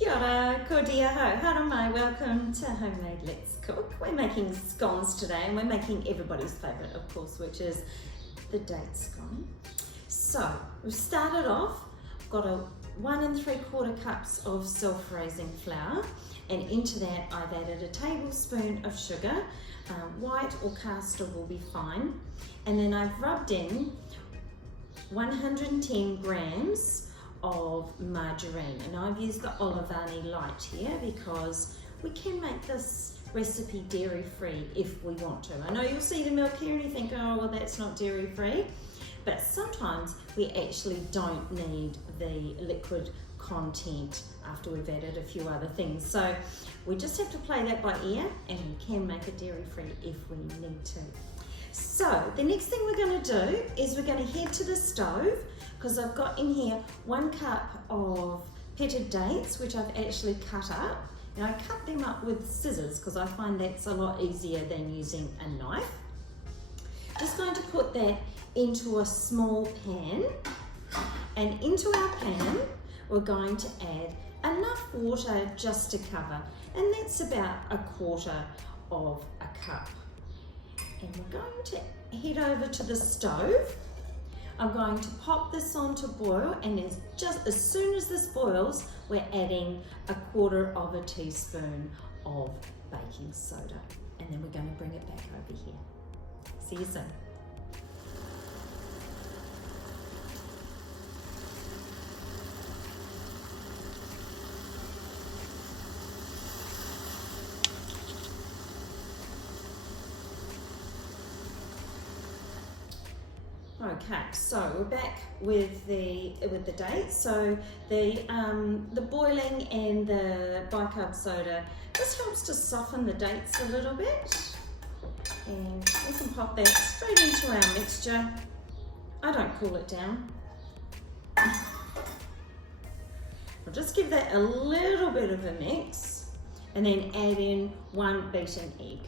Kia ora, ko dia ho, hara mai, welcome to Homemade Let's Cook. We're making scones today and we're making everybody's favourite, of course, which is the date scone. So, we've started off, got a 1 3/4 cups of self-raising flour, and into that I've added a tablespoon of sugar, white or caster will be fine, and then I've rubbed in 110 grams of margarine, and I've used the Olivani Light here because we can make this recipe dairy free if we want to. I know you'll see the milk here and you think, oh well, that's not dairy free, but sometimes we actually don't need the liquid content after we've added a few other things, so we just have to play that by ear, and we can make it dairy free if we need to. So the next thing we're going to do is we're going to head to the stove, because I've got in here 1 cup of petted dates, which I've actually cut up, and I cut them up with scissors because I find that's a lot easier than using a knife. Just going to put that into a small pan, and into our pan we're going to add enough water just to cover, and that's about 1/4 of a cup. And we're going to head over to the stove. I'm going to pop this on to boil, and as soon as this boils, we're adding 1/4 teaspoon of baking soda, and then we're going to bring it back over here. See you soon. Okay, so we're back with the dates. So the boiling and the bicarb soda, this helps to soften the dates a little bit, and we can pop that straight into our mixture. I don't cool it down. I'll just give that a little bit of a mix, and then add in 1 beaten egg.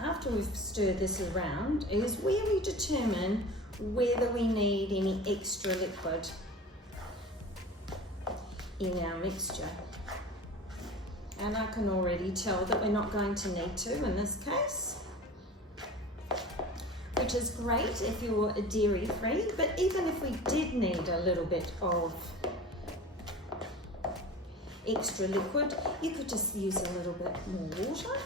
After we've stirred this around is where we determine whether we need any extra liquid in our mixture. And I can already tell that we're not going to need to in this case, which is great if you're dairy free, but even if we did need a little bit of extra liquid, you could just use a little bit more water.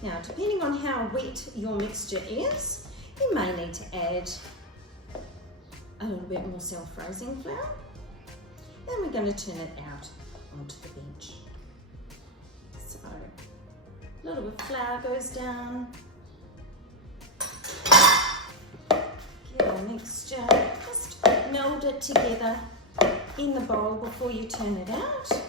Now, depending on how wet your mixture is, you may need to add a little bit more self-raising flour. Then we're going to turn it out onto the bench. So, a little bit of flour goes down. Get our mixture, just meld it together in the bowl before you turn it out.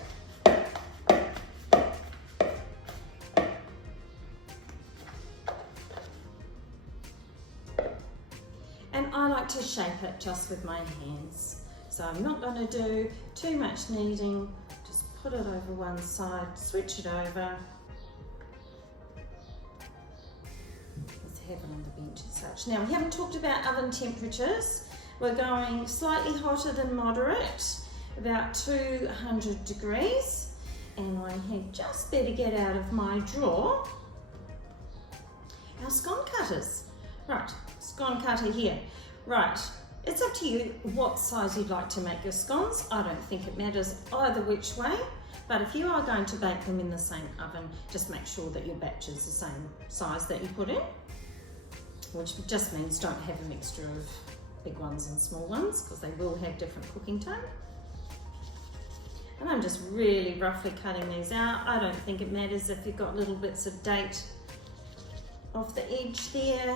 I like to shape it just with my hands, so I'm not going to do too much kneading. Just put it over one side, switch it over. Let's have it on the bench as such. Now, we haven't talked about oven temperatures. We're going slightly hotter than moderate, about 200 degrees, and I had just better get out of my drawer our scone cutters. Right, scone cutter here. Right, it's up to you what size you'd like to make your scones. I don't think it matters either which way, but if you are going to bake them in the same oven, just make sure that your batch is the same size that you put in, which just means don't have a mixture of big ones and small ones, because they will have different cooking time. And I'm just really roughly cutting these out. I don't think it matters if you've got little bits of date off the edge there.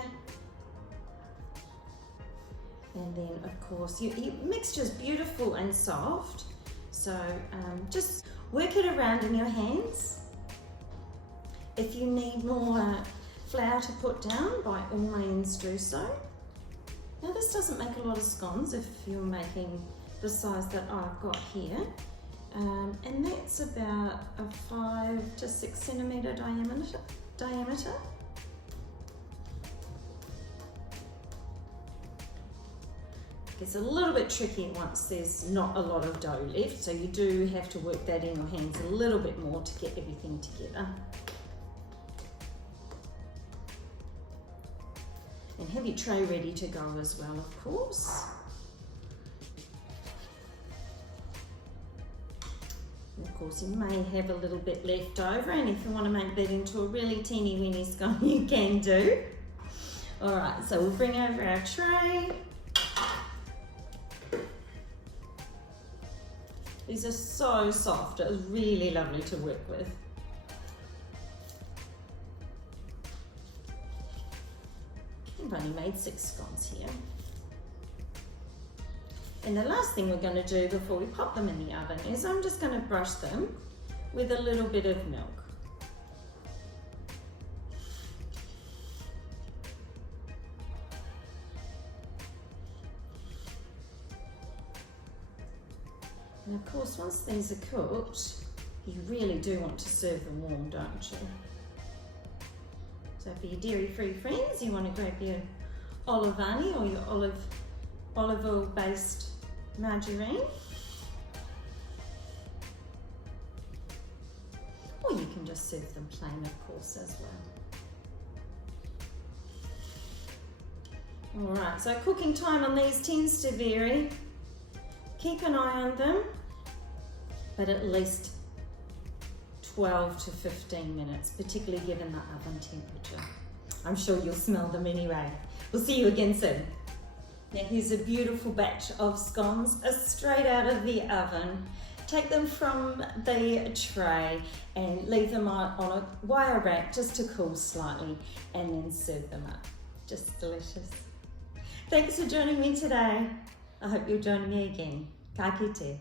And then, of course, your mixture's beautiful and soft, so just work it around in your hands. If you need more flour to put down, by all means do so. Now, this doesn't make a lot of scones if you're making the size that I've got here, and that's about a 5 to 6 centimetre diameter. It's a little bit tricky once there's not a lot of dough left, so you do have to work that in your hands a little bit more to get everything together. And have your tray ready to go as well, of course. And of course, you may have a little bit left over, and if you want to make that into a really teeny weeny scone, you can do. All right, so we'll bring over our tray. These are so soft, it's really lovely to work with. I've only made 6 scones here. And the last thing we're going to do before we pop them in the oven is I'm just going to brush them with a little bit of milk. And of course, once these are cooked, you really do want to serve them warm, don't you? So for your dairy-free friends, you want to grab your olivani or your olive oil-based margarine. Or you can just serve them plain, of course, as well. All right, so cooking time on these tends to vary. Keep an eye on them, but at least 12 to 15 minutes, particularly given the oven temperature. I'm sure you'll smell them anyway. We'll see you again soon. Now here's a beautiful batch of scones straight out of the oven. Take them from the tray and leave them on a wire rack just to cool slightly, and then serve them up. Just delicious. Thanks for joining me today. I hope you'll join me again. Ka kite.